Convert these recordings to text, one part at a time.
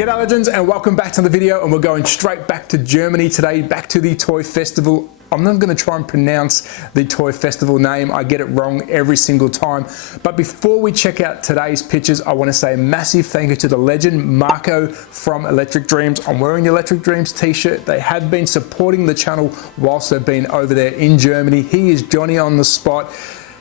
G'day legends and welcome back to the video, and we're going straight back to Germany today, back to the Toy Festival. I'm not going to try and pronounce the Toy Festival name, I get it wrong every single time. But before we check out today's pictures, I want to say a massive thank you to the legend Marco from Electric Dreams. I'm wearing the Electric Dreams t-shirt. They have been supporting the channel whilst they've been over there in Germany. He is Johnny on the spot.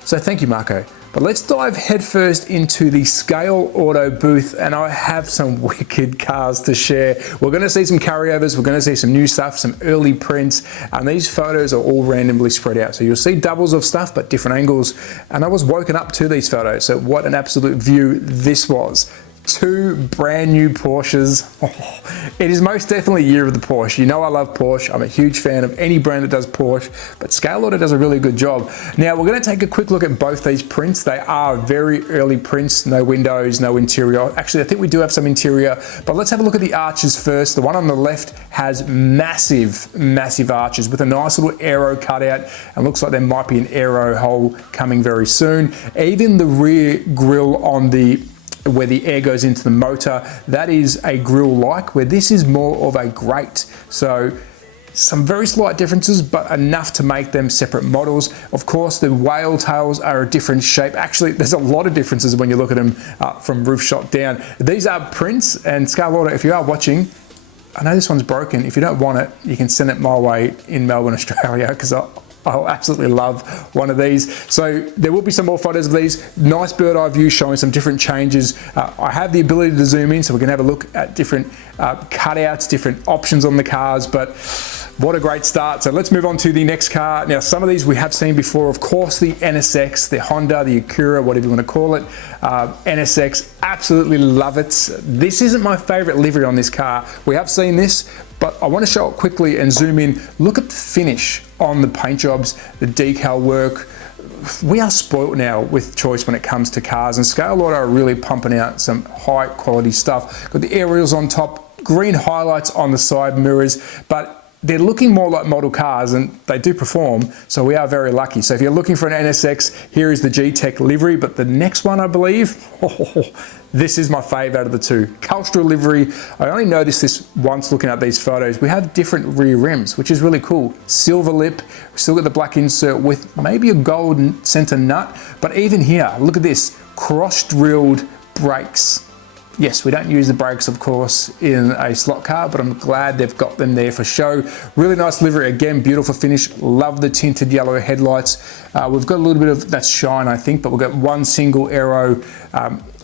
So thank you, Marco. But let's dive headfirst into the Scaleauto booth, and I have some wicked cars to share. We're going to see some carryovers, we're going to see some new stuff, some early prints, and these photos are all randomly spread out. So you'll see doubles of stuff, but different angles. And I was woken up to these photos, so what an absolute view this was. Two brand new Porsches. Oh, it is most definitely year of the Porsche. You know I love Porsche. I'm a huge fan of any brand that does Porsche, but Scaleauto does a really good job. Now we're going to take a quick look at both these prints. They are very early prints, no windows, no interior. Actually, I think we do have some interior, but let's have a look at the arches first. The one on the left has massive, massive arches with a nice little aero cutout, and looks like there might be an aero hole coming very soon. Even the rear grille on the where the air goes into the motor, that is a grille like, where this is more of a grate. So some very slight differences, but enough to make them separate models. Of course, the whale tails are a different shape. Actually, there's a lot of differences when you look at them from roof shot down. These are prints, and Scaleauto, if you are watching, I know this one's broken. If you don't want it, you can send it my way in Melbourne, Australia, because I'll absolutely love one of these. So there will be some more photos of these. Nice bird eye view showing some different changes. I have the ability to zoom in, so we can have a look at different cutouts, different options on the cars, but what a great start. So let's move on to the next car. Now, some of these we have seen before. Of course, the NSX, the Honda, the Acura, whatever you want to call it. NSX, absolutely love it. This isn't my favorite livery on this car. We have seen this, but I want to show it quickly and zoom in. Look at the finish on the paint jobs, the decal work. We are spoilt now with choice when it comes to cars, and Scaleauto are really pumping out some high quality stuff. Got the aerials on top, green highlights on the side mirrors, but they're looking more like model cars, and they do perform, so we are very lucky. So if you're looking for an NSX, here is the G-Tech livery, but the next one, I believe, this is my fave out of the two. Cultural livery. I only noticed this once looking at these photos. We have different rear rims, which is really cool. Silver lip, still got the black insert with maybe a gold center nut, but even here, look at this, cross-drilled brakes. Yes, we don't use the brakes, of course, in a slot car, but I'm glad they've got them there for show. Really nice livery, again, beautiful finish. Love the tinted yellow headlights. We've got a little bit of, that's shine, I think, but we've got one single aero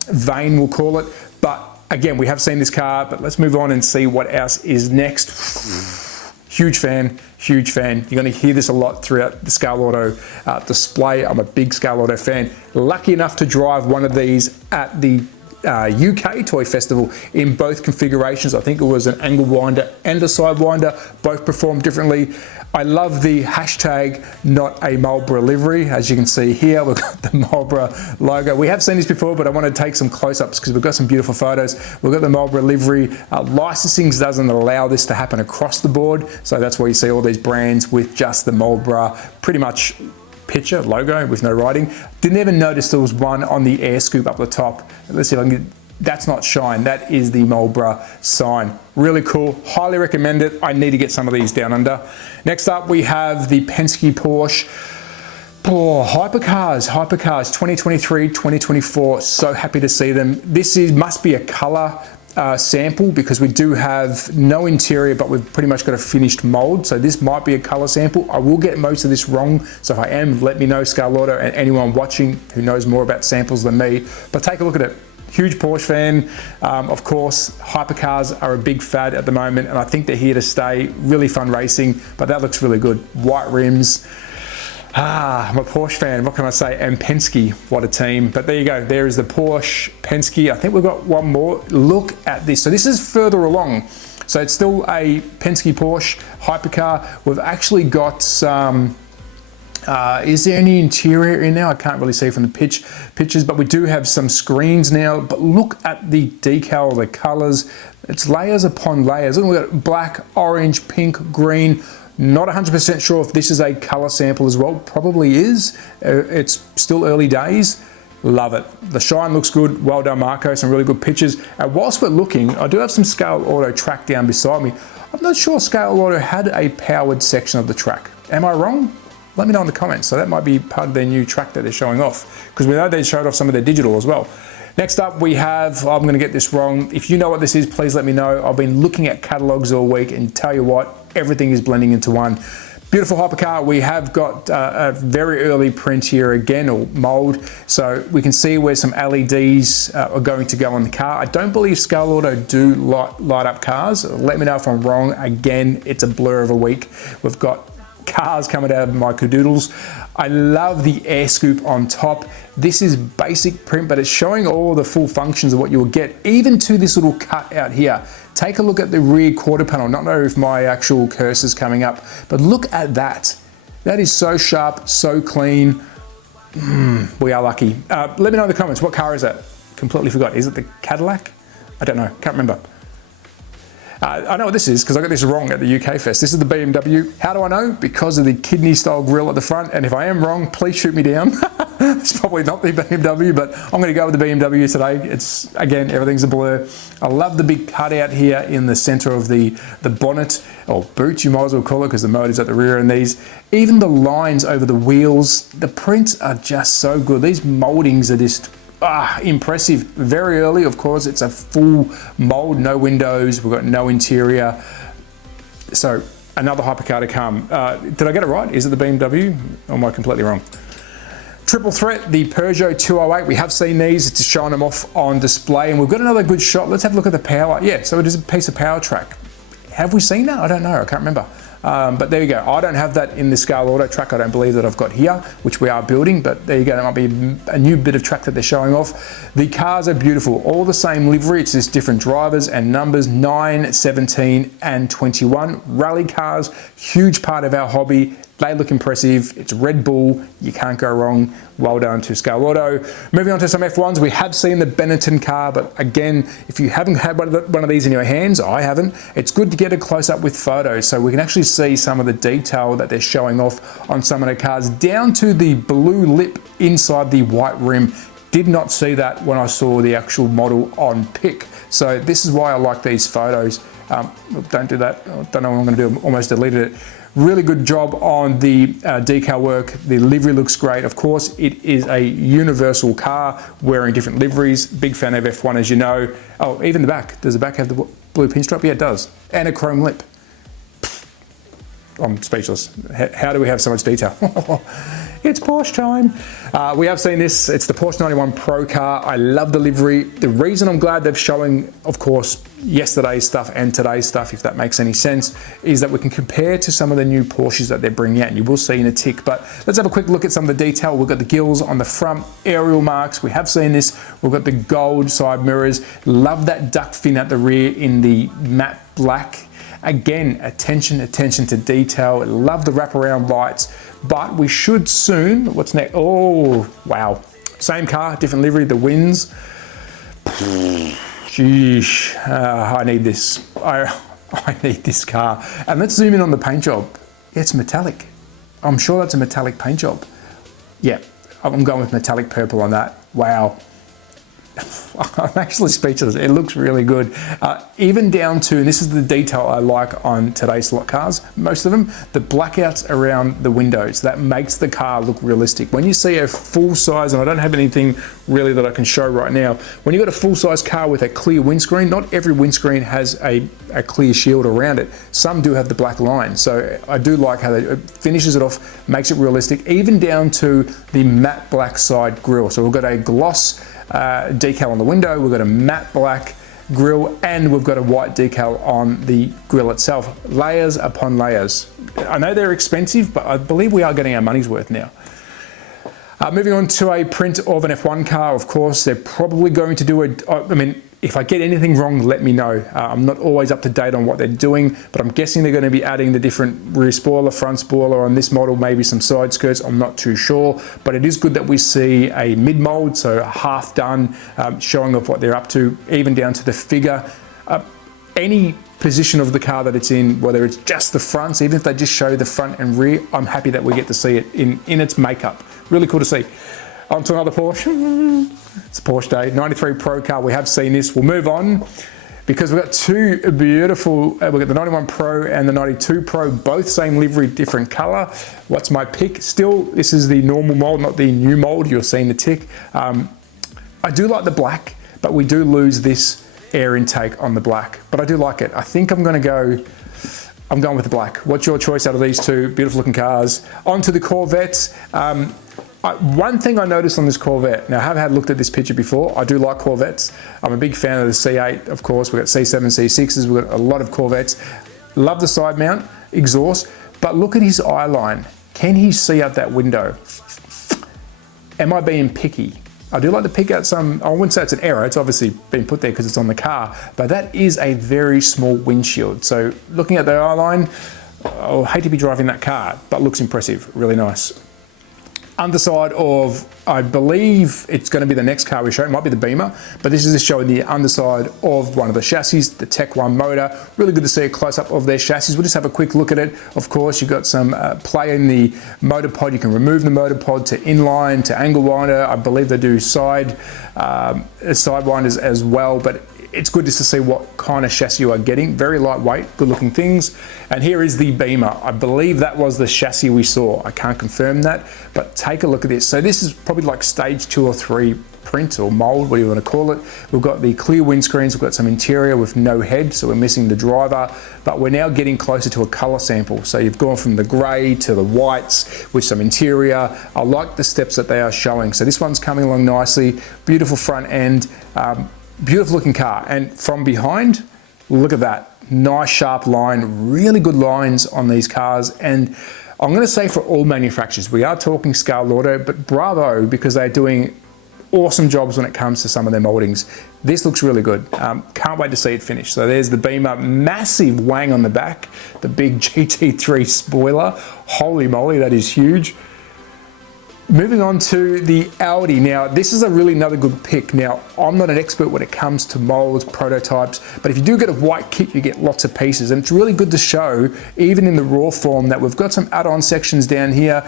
vein, we'll call it. But again, we have seen this car, but let's move on and see what else is next. Huge fan, huge fan. You're going to hear this a lot throughout the Scaleauto display. I'm a big Scaleauto fan. Lucky enough to drive one of these at the UK Toy Festival in both configurations. I think it was an angle winder and a side winder, both performed differently. I love the hashtag not a Marlboro livery. As you can see here, we've got the Marlboro logo. We have seen this before, but I want to take some close-ups because we've got some beautiful photos. We've got the Marlboro livery. Licensing doesn't allow this to happen across the board, so that's why you see all these brands with just the Marlboro pretty much picture, logo with no writing. Didn't even notice there was one on the air scoop up the top. Let's see if I can get, that's not shine, that is the Marlboro sign. Really cool, highly recommend it. I need to get some of these down under. Next up we have the Pensky Porsche. Oh, hypercars 2023, 2024, so happy to see them. This must be a color sample, because we do have no interior, but we've pretty much got a finished mold, so this might be a color sample. I will get most of this wrong, so if I am, let me know, Scaleauto, and anyone watching who knows more about samples than me. But take a look at it. Huge Porsche fan. Of course, hypercars are a big fad at the moment, and I think they're here to stay. Really fun racing, but that looks really good. White rims. I'm a Porsche fan, what can I say? And Pensky, what a team. But there you go, there is the Porsche Pensky. I think we've got one more. Look at this. So this is further along. So it's still a Pensky Porsche hypercar. We've actually got some, is there any interior in there? I can't really see from the pictures, but we do have some screens now. But look at the decal, the colors. It's layers upon layers. Look, we've got black, orange, pink, green. Not 100% sure if this is a color sample as well. Probably is. It's still early days. Love it. The shine looks good. Well done, Marco. Some really good pictures. And whilst we're looking, I do have some Scaleauto track down beside me. I'm not sure Scaleauto had a powered section of the track. Am I wrong? Let me know in the comments. So that might be part of their new track that they're showing off, because we know they showed off some of their digital as well. Next up we have, I'm gonna get this wrong. If you know what this is, please let me know. I've been looking at catalogs all week and tell you what, everything is blending into one. Beautiful hypercar. We have got a very early print here again, or mold, so we can see where some LEDs are going to go on the car. I don't believe Scaleauto do light up cars. Let me know if I'm wrong. Again, it's a blur of a week. We've got cars coming out of my cadoodles. I love the air scoop on top. This is basic print, but it's showing all the full functions of what you'll get, even to this little cut out here. Take a look at the rear quarter panel. Not know if my actual cursor's coming up, but look at that. That is so sharp, so clean. We are lucky. Let me know in the comments, what car is that? Completely forgot. Is it the Cadillac? I don't know, can't remember. I know what this is because I got this wrong at the UK Fest. This is the BMW. How do I know? Because of the kidney style grille at the front, and if I am wrong, please shoot me down. It's probably not the BMW, but I'm going to go with the BMW today. It's, again, everything's a blur. I love the big cutout here in the center of the bonnet, or boot you might as well call it, because the motor's at the rear in these. Even the lines over the wheels, the prints are just so good. These moldings are just impressive. Very early, of course, it's a full mold, no windows, we've got no interior. So another hypercar to come. Did I get it right? Is it the BMW? Or am I completely wrong? Triple threat, the Peugeot 208. We have seen these, it's showing them off on display, and we've got another good shot. Let's have a look at the power. Yeah, so it is a piece of power track. Have we seen that? I don't know, I can't remember. But there you go. I don't have that in the Scaleauto track. I don't believe that I've got here, which we are building, but there you go. That might be a new bit of track that they're showing off. The cars are beautiful. All the same livery. It's just different drivers and numbers, 9, 17, and 21. Rally cars, huge part of our hobby. They look impressive. It's Red Bull. You can't go wrong. Well done to Scaleauto. Moving on to some F1s. We have seen the Benetton car, but again, if you haven't had one of these in your hands, I haven't, it's good to get a close up with photos so we can actually see some of the detail that they're showing off on some of the cars, down to the blue lip inside the white rim. Did not see that when I saw the actual model on pic. So this is why I like these photos. Don't do that. I don't know what I'm going to do. Almost deleted it. Really good job on the decal work. The livery looks great. Of course, it is a universal car wearing different liveries. Big fan of F1, as you know. Oh, even the back. Does the back have the blue pinstripe? Yeah, it does. And a chrome lip. I'm speechless. How do we have so much detail? It's Porsche time. We have seen this. It's the Porsche 911 Pro car. I love the livery. The reason I'm glad they're showing, of course, yesterday's stuff and today's stuff, if that makes any sense, is that we can compare to some of the new Porsches that they're bringing out, and you will see in a tick. But let's have a quick look at some of the detail. We've got the gills on the front, aerial marks. We have seen this. We've got the gold side mirrors. Love that duck fin at the rear in the matte black. Again, attention to detail. Love the wraparound lights, but we should soon, what's next? Oh, wow. Same car, different livery, the Wins. Sheesh, I need this. I need this car. And let's zoom in on the paint job. It's metallic. I'm sure that's a metallic paint job. Yeah, I'm going with metallic purple on that. Wow. I'm actually speechless. It looks really good. Even down to, and this is the detail I like on today's slot cars, most of them, the blackouts around the windows. That makes the car look realistic. When you see a full size, and I don't have anything really that I can show right now, when you've got a full size car with a clear windscreen, not every windscreen has a clear shield around it. Some do have the black line. So I do like how it finishes it off, makes it realistic, even down to the matte black side grille. So we've got a gloss decal on the window, we've got a matte black grille, and we've got a white decal on the grille itself. Layers upon layers. I know they're expensive, but I believe we are getting our money's worth now. Moving on to a print of an F1 car, of course, they're probably going to do if I get anything wrong, let me know. I'm not always up to date on what they're doing, but I'm guessing they're going to be adding the different rear spoiler, front spoiler on this model, maybe some side skirts, I'm not too sure. But it is good that we see a mid-mold, so half done, showing off what they're up to, even down to the figure. Any position of the car that it's in, whether it's just the fronts, even if they just show the front and rear, I'm happy that we get to see it in its makeup. Really cool to see. On to another Porsche. It's a Porsche day. 93 Pro car. We have seen this. We'll move on because we've got two beautiful, we've got the 91 Pro and the 92 Pro, both same livery, different color. What's my pick? Still, this is the normal mold, not the new mold. You're seeing the tick. I do like the black, but we do lose this air intake on the black, but I do like it. I think I'm going with the black. What's your choice out of these two beautiful looking cars? On to the Corvettes. One thing I noticed on this Corvette, now I have had looked at this picture before, I do like Corvettes. I'm a big fan of the C8, of course. We've got C7, C6s, we've got a lot of Corvettes. Love the side mount, exhaust, but look at his eye line. Can he see out that window? Am I being picky? I do like to pick out some, I wouldn't say it's an error, it's obviously been put there because it's on the car, but that is a very small windshield. So looking at the eye line, I hate to be driving that car, but looks impressive, really nice. Underside of, I believe it's going to be the next car we show, it might be the Beamer, but this is just showing the underside of one of the chassis, the Tech 1 motor. Really good to see a close-up of their chassis. We'll just have a quick look at it. Of course, you've got some play in the motor pod. You can remove the motor pod to inline, to angle winder. I believe they do side winders as well, but it's good just to see what kind of chassis you are getting. Very lightweight, good looking things. And here is the Beamer. I believe that was the chassis we saw. I can't confirm that, but take a look at this. So this is probably like stage 2 or 3 print or mold, what do you want to call it. We've got the clear windscreens, we've got some interior with no head, so we're missing the driver, but we're now getting closer to a color sample. So you've gone from the gray to the whites with some interior. I like the steps that they are showing. So this one's coming along nicely, beautiful front end, beautiful looking car. And from behind, look at that, nice sharp line, really good lines on these cars. And I'm going to say for all manufacturers, we are talking Scaleauto, but bravo, because they're doing awesome jobs when it comes to some of their moldings. This looks really good. Can't wait to see it finish. So there's the Beamer, massive wang on the back, the big GT3 spoiler. Holy moly, that is huge. Moving on to the Audi. Now, this is another good pick. Now, I'm not an expert when it comes to molds, prototypes, but if you do get a white kit, you get lots of pieces. And it's really good to show, even in the raw form, that we've got some add-on sections down here.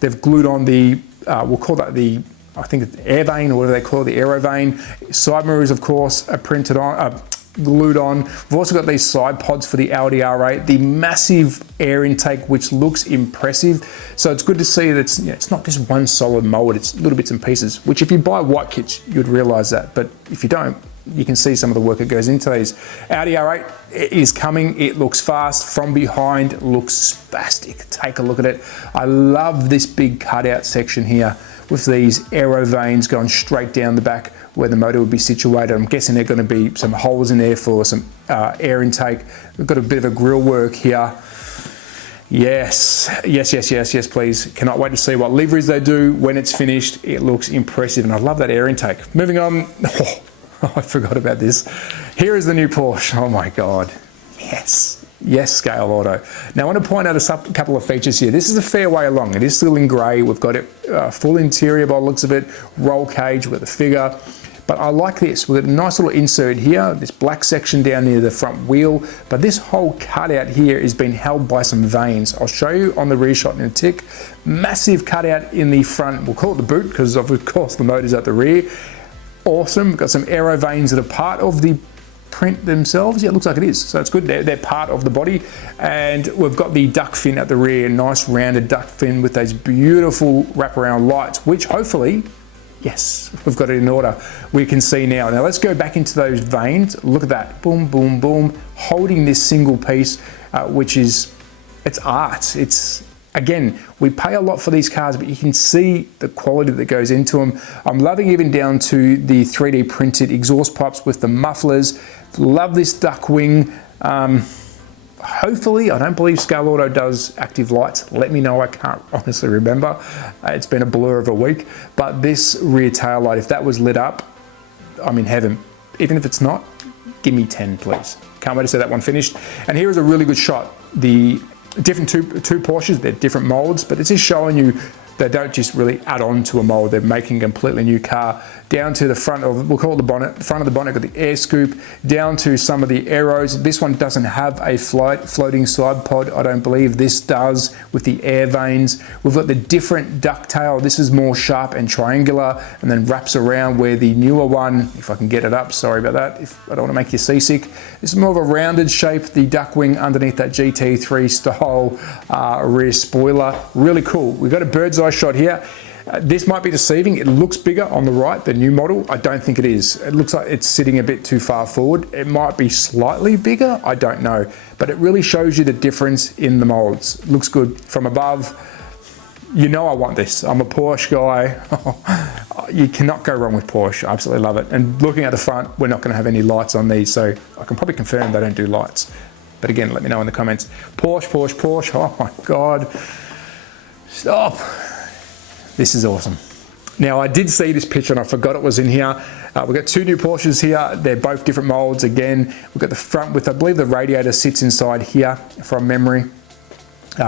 They've glued on the, we'll call that the, I think it's air vane, or whatever they call it, the aero vane. Side mirrors, of course, are printed on, glued on. We've also got these side pods for the Audi R8, the massive air intake, which looks impressive. So it's good to see that it's not just one solid mold, it's little bits and pieces, which if you buy white kits, you'd realize that. But if you don't, you can see some of the work that goes into these. Audi R8 is coming. It looks fast. From behind, looks spastic. Take a look at it. I love this big cutout section here with these aero vanes going straight down the back where the motor would be situated. I'm guessing there are going to be some holes in there for some air intake. We've got a bit of a grille work here. Yes, please. Cannot wait to see what liveries they do when it's finished. It looks impressive, and I love that air intake. Moving on. Oh, I forgot about this. Here is the new Porsche. Oh my God. Yes, Scaleauto. Now I want to point out a couple of features here. This is a fair way along. It is still in grey. We've got it full interior by the looks of it, roll cage with the figure. But I like this. We've got a nice little insert here, this black section down near the front wheel. But this whole cutout here is being held by some vanes. I'll show you on the rear shot in a tick. Massive cutout in the front. We'll call it the boot because of course the motor's at the rear. Awesome. We've got some aero vanes that are part of the print themselves. Yeah, it looks like it is. So it's good. They're part of the body. And we've got the duck fin at the rear. Nice rounded duck fin with those beautiful wraparound lights, which hopefully, yes, we've got it in order. We can see now. Now let's go back into those vanes. Look at that. Boom, boom, boom. Holding this single piece, which is, it's art. It's, again, we pay a lot for these cars, but you can see the quality that goes into them. I'm loving even down to the 3D printed exhaust pipes with the mufflers. Love this duck wing. Hopefully, I don't believe Scaleauto does active lights. Let me know, I can't honestly remember. It's been a blur of a week, but this rear tail light, if that was lit up, I'm in heaven. Even if it's not, give me 10, please. Can't wait to see that one finished. And here is a really good shot. The different two Porsches, they're different molds, but it's just showing you they don't just really add on to a mold, they're making a completely new car. Down to the front of, we'll call it the bonnet, front of the bonnet, got the air scoop, down to some of the aeros. This one doesn't have a floating side pod, I don't believe. This does with the air vanes. We've got the different ducktail. This is more sharp and triangular and then wraps around, where the newer one, if I can get it up, sorry about that, if I don't want to make you seasick. This is more of a rounded shape, the duck wing underneath that GT3 style rear spoiler. Really cool. We've got a bird's eye shot here. This might be deceiving. It looks bigger on the right, the new model. I don't think it is. It looks like it's sitting a bit too far forward. It might be slightly bigger, I don't know. But it really shows you the difference in the molds. It looks good from above. You know I want this. I'm a Porsche guy. You cannot go wrong with Porsche. I absolutely love it. And looking at the front, we're not going to have any lights on these, so I can probably confirm they don't do lights. But again, let me know in the comments. Porsche, Porsche, Porsche. Oh my God. Stop. This is awesome. Now, I did see this picture and I forgot it was in here. We've got two new Porsches here. They're both different molds. Again, we've got the front with, I believe the radiator sits inside here from memory.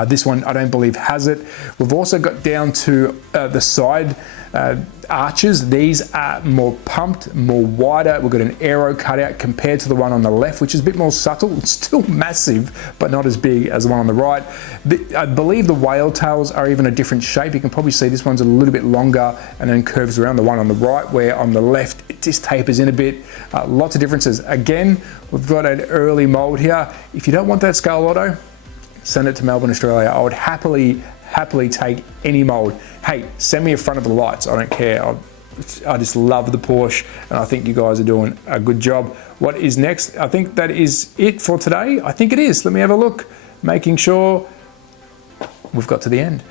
This one, I don't believe has it. We've also got down to the side arches. These are more pumped, more wider. We've got an aero cutout compared to the one on the left, which is a bit more subtle. It's still massive, but not as big as the one on the right. I believe the whale tails are even a different shape. You can probably see this one's a little bit longer and then curves around the one on the right, where on the left, it just tapers in a bit. Lots of differences. Again, we've got an early mold here. If you don't want that Scaleauto, send it to Melbourne, Australia. I would happily take any mold. Hey, send me a front of the lights. I don't care. I just love the Porsche, and I think you guys are doing a good job. What is next? I think that is it for today. I think it is. Let me have a look, making sure we've got to the end.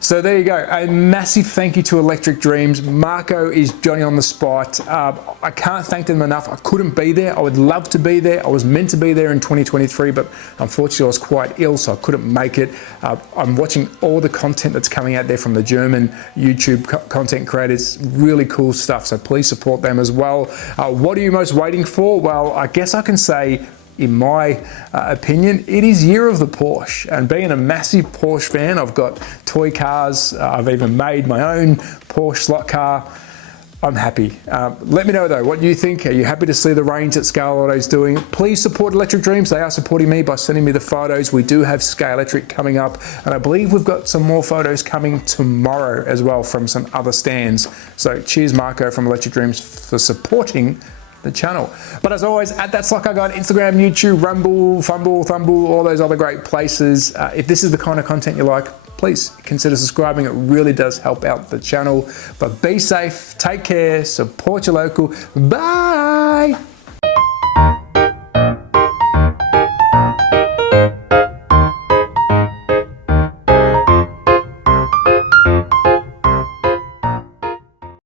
So there you go, a massive thank you to Electric Dreams. Marco is Johnny on the spot. I can't thank them enough. I couldn't be there. I would love to be there. I was meant to be there in 2023, but unfortunately I was quite ill, so I couldn't make it. I'm watching all the content that's coming out there from the German YouTube content creators. Really cool stuff, so please support them as well. What are you most waiting for? Well, I guess I can say, in my opinion, it is year of the Porsche. And being a massive Porsche fan, I've got toy cars, I've even made my own Porsche slot car. I'm happy. Let me know though, what do you think? Are you happy to see the range that Scaleauto is doing? Please support Electric Dreams. They are supporting me by sending me the photos. We do have Scaleauto coming up, and I believe we've got some more photos coming tomorrow as well from some other stands. So cheers Marco from Electric Dreams for supporting the channel. But as always, at That Slot Car Guy on Instagram, YouTube, Rumble, Fumble, Thumble, all those other great places. If this is the kind of content you like, please consider subscribing. It really does help out the channel. But be safe, take care, support your local. Bye!